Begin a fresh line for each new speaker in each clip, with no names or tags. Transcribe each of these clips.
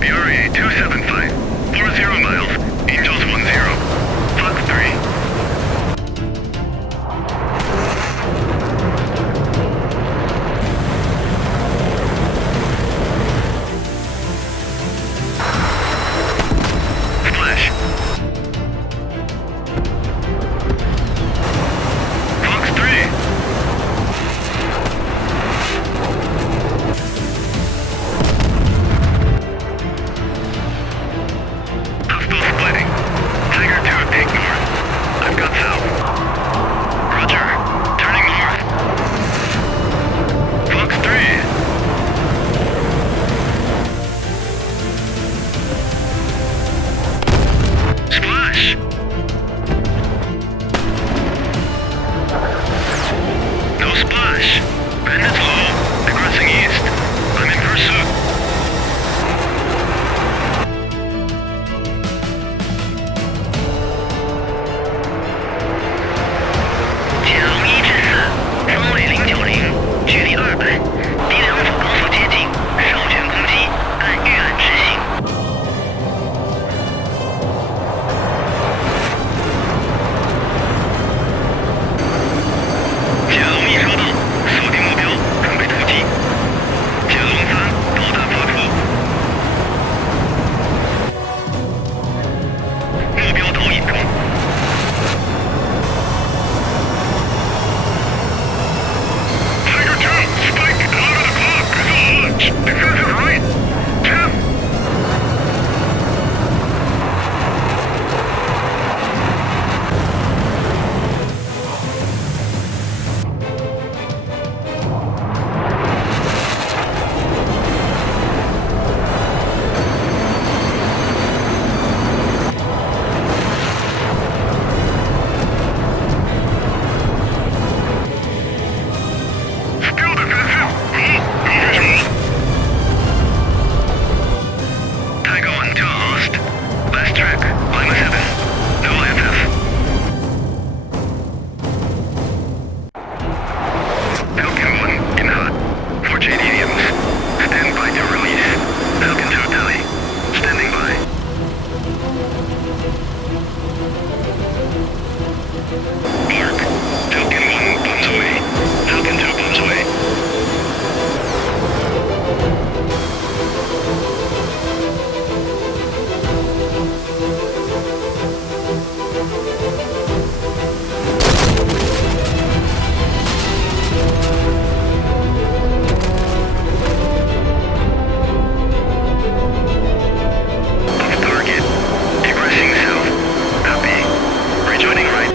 Bureau 275, 40 miles,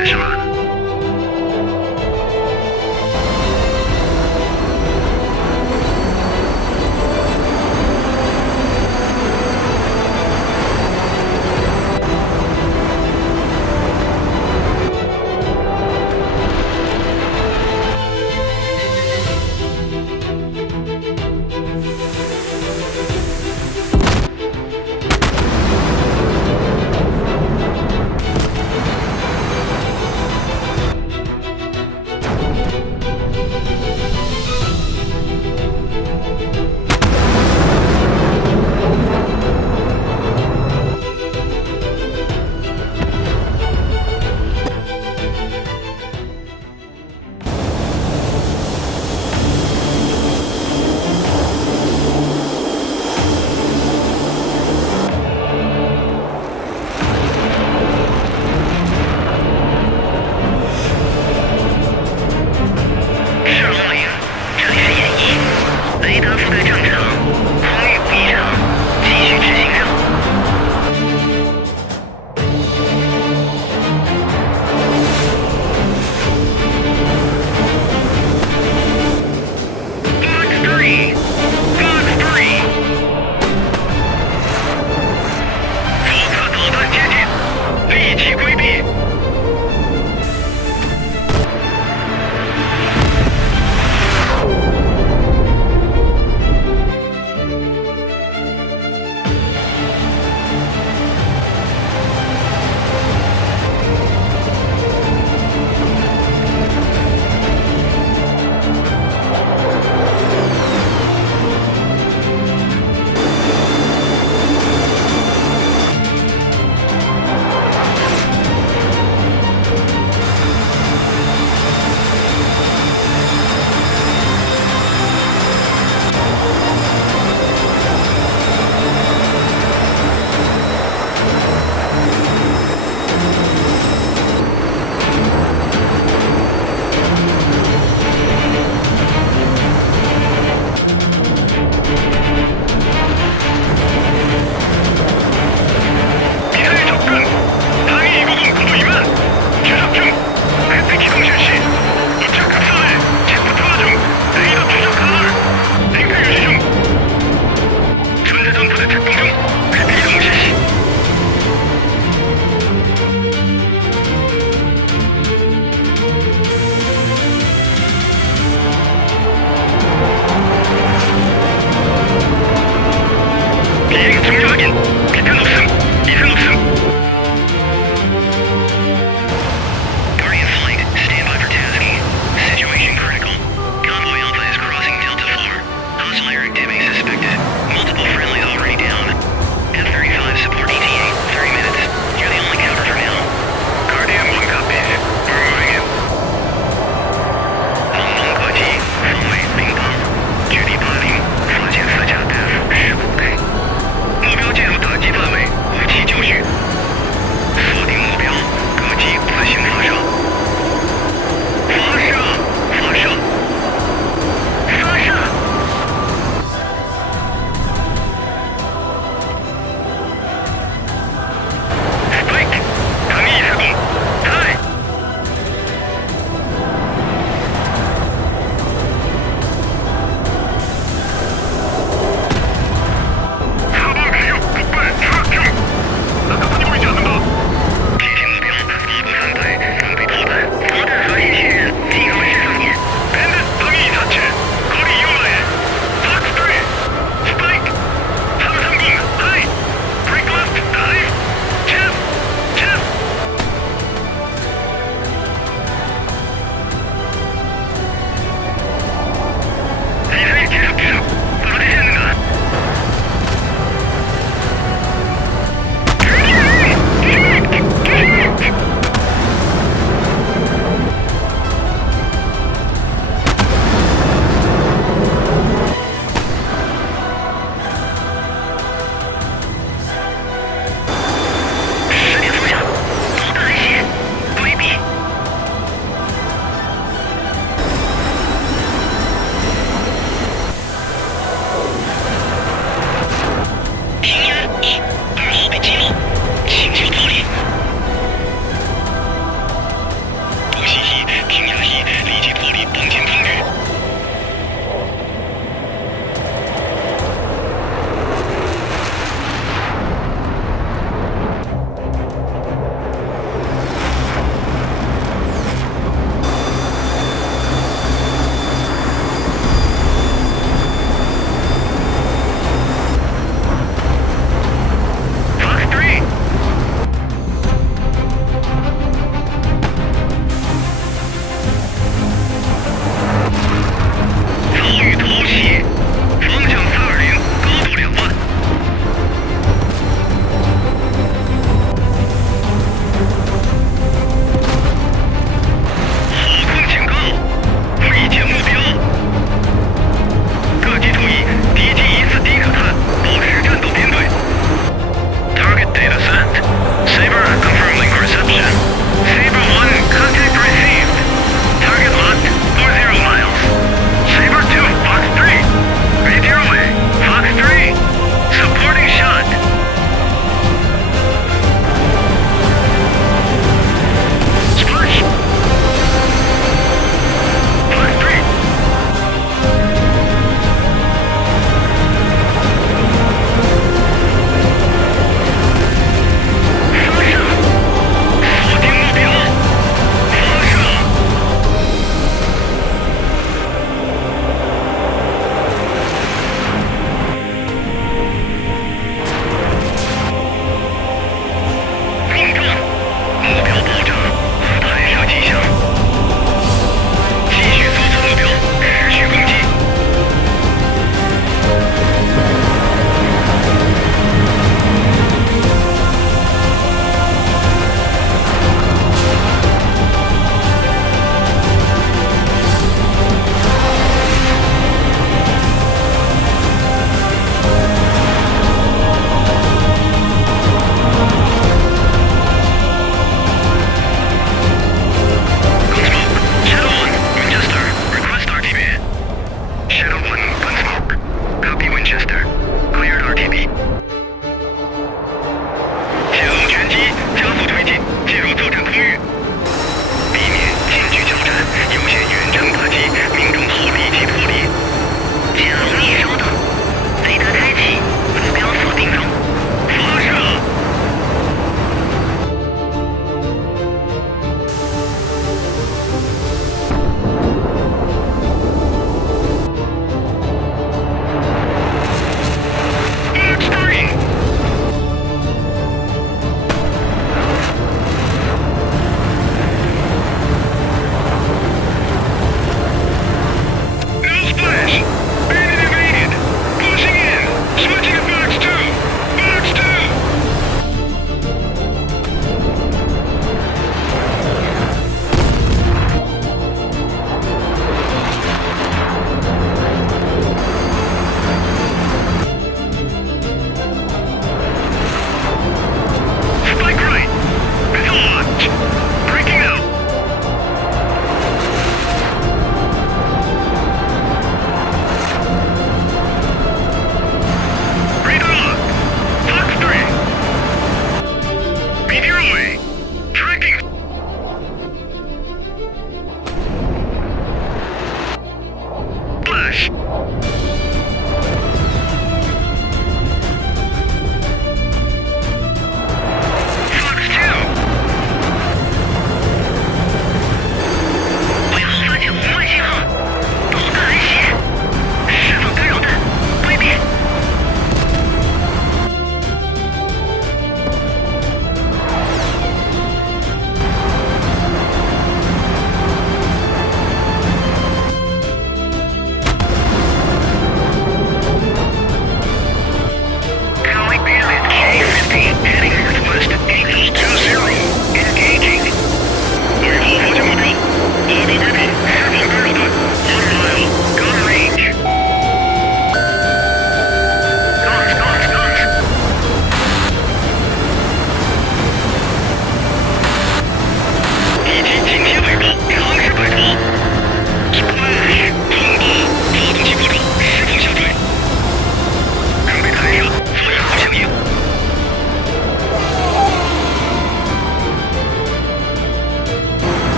Off